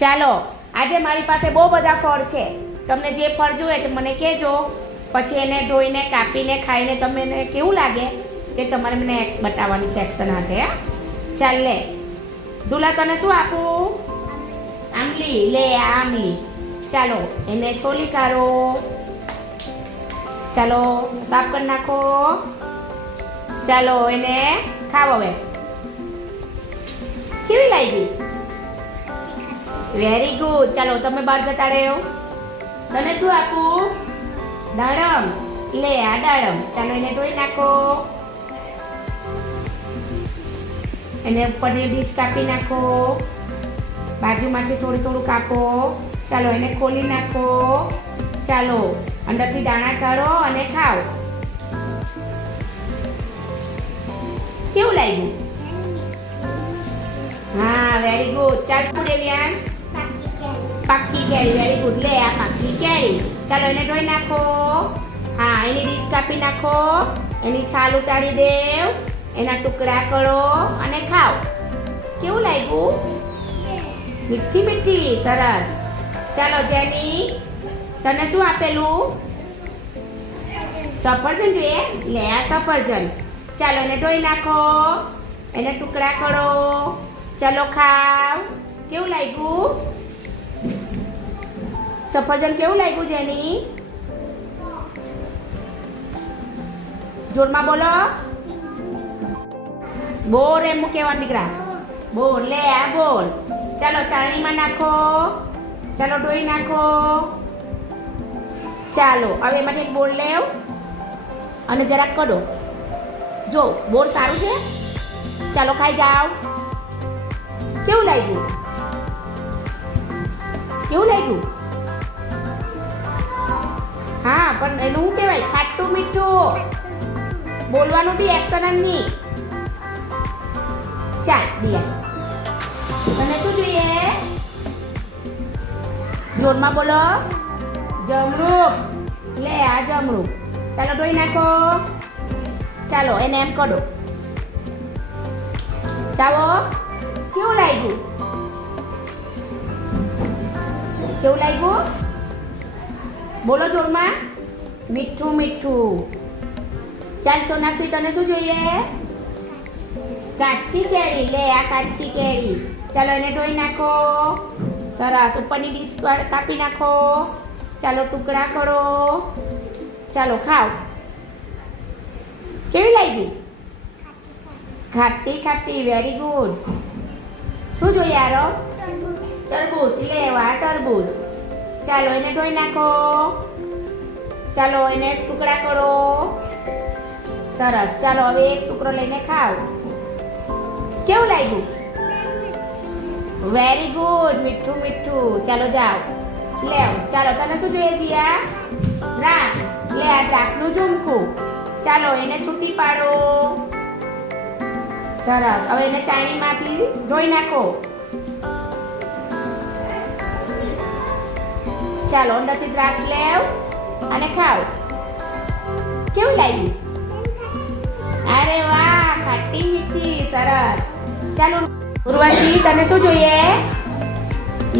ચાલો આજે મારી પાસે બહુ બધા ફળ છે. તમને જે ફળ જોઈએ તો મને કહેજો. પછી એને ધોઈને કાપીને ખાઈને તમને કેવું લાગે તે તમારે મને બતાવવાની છે એક્શન હાથે. ચાલ લે દુલા, તને શું આપું? આમલી. લે આ આમલી. ચાલો એને છોલી કાઢો. ચાલો સાફ કરી નાખો. ચાલો એને ખાવ હવે. કેવી લાગી? Very good. ચાલો તમે બહાર જતા રહ્યો. તને શું આપું? દાડમ. લે આ દાડમ. ચાલો એને ધોઈ નાખો. એને ઉપરની બીજ કાપી નાખો. બાજુમાંથી થોડું થોડું કાપો. ચાલો એને ખોલી નાખો. ચાલો અંદરથી દાણા કાઢો અને ખાઓ. કેવું લાગ્યું? હા વેરી ગુડ. ચાલ દેવ્યાંશ. પાક્કી કેરી. Very good. લે આ પાક્કી કેરી. ચાલો એને ધોઈ નાખો. હા એની રીત કાપી નાખો. એની છાલ ઉતારી દેવ. એના ટુકડા કરો અને ખાઓ. કેવું લાગ્યું? મીઠી મીઠી. સરસ. ચાલો જેની, તને શું આપેલું? સફરજન જોઈએ? લે આ સફરજન. ચાલો એને ધોઈ નાખો. એને ટુકડા કરો. ચાલો ખાવ. કેવું લાગ્યું? સફરજન કેવું લાગ્યું જેની? જોરમાં બોલો. બોર એમ કહેવાનું દીકરા. બોર. લે આ બોર. ચાલો ચાળણીમાં નાખો. ચાલો ધોઈ નાખો. ચાલો હવે એમાંથી એક બોર લેવ અને જરાક કડો. જો બોર સારું છે. ચાલો ખાઈ જાઓ. કેવું લાગ્યું? કેવું લાગ્યું? હા પણ એનું શું કહેવાય? ખાટું મીઠું. બોલવાનું બી એક્શન જ નહીં. ચાલ દિયા, તને શું જોઈએ? જોરમાં બોલો. જમરૂક. લે આ જમરૂક. ચાલો ધોઈ નાખો. ચાલો એને એમ કરો. ચાલો કેવું લાગ્યું? કેવું લાગ્યું? બોલો જોરમાં. મીઠું મીઠું. ચાલ સોનાક્ષી, તને શું જોઈએ? કાચી કેરી. લે આ કાચી કેરી. ચાલો એને ધોઈ નાખો. સરસ. ઉપરની ડીશ કાપી નાખો. ચાલો ટુકડા કરો. ચાલો ખાઓ. કેવી લાગી? ખાટી ખાટી. Very good. શું જોઈએ યારો? તરબૂચ. લેવા તરબૂચ. ચાલો એને ધોઈ નાખો. ચાલો એને ટુકડા કરો. સરસ. ચાલો હવે એક ટુકડો લઈને ખાઓ. કેવું લાગ્યું? Very good. મીઠું મીઠું. ચાલો જાઓ. લેવ. ચાલો તને શું જોઈએ જીયા? દ્રાક્ષ. લે આ દ્રાક્ષનું ઝુમકું. ચાલો એને છૂટી પાડો. સરસ. હવે એને ચાળણીમાંથી ધોઈ નાખો. ચાલો અંદરથી દ્રાક્ષ લેવ અને ખાઓ. કેવું લાગ્યું? અરે વાહ, ખાટી મીઠી. સરસ. ચાલો ઉર્વશી, તને શું જોઈએ?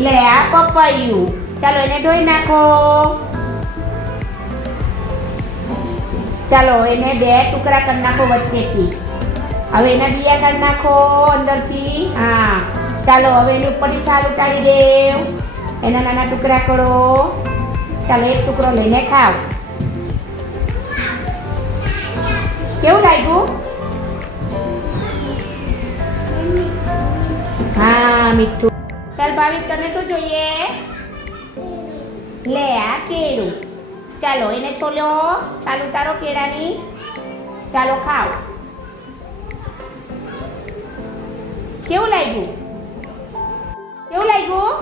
લે આ પપૈયું. ચાલો એને ધોઈ નાખો. ચાલો એને બે ટુકડા કરી નાખો વચ્ચેથી. હવે એના બિયા કાઢી નાખો અંદરથી. હા ચાલો હવે એની ઉપરની છાલ ઉતારી દેવ. એના નાના ટુકડા કરો. ચાલો એક ટુકડો લઈને ખાઓ. કેવું લાગ્યું? હા મીઠું. ચાલ ભાવિક, તને શું જોઈએ? લે આ કેળું. ચાલો એને છોલો. છાલ ઉતારો કેળાની. ચાલો ખાઓ. કેવું લાગ્યું? કેવું લાગ્યું?